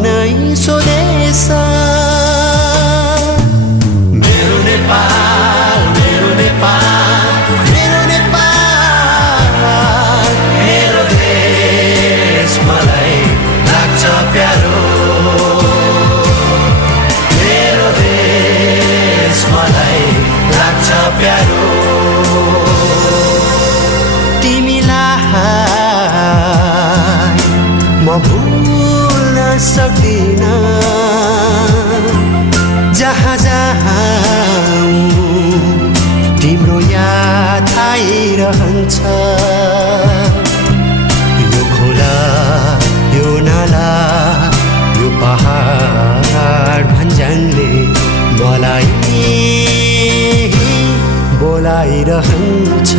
आफ्नै स्वदेश मेरो नेपाल मेरो नेपाल मेरो नेपाल मेरो देश मलाई लाग्छ प्यारो मेरो देश मलाई लाग्छ प्यारो तिमीलाई म भुल्न सक्दिन जहाँ जहाँ तिम्रो याद आइरहन्छ यो खोला यो नाला यो पहाड भन्ज्याङले मलाई बोलाइरहन्छ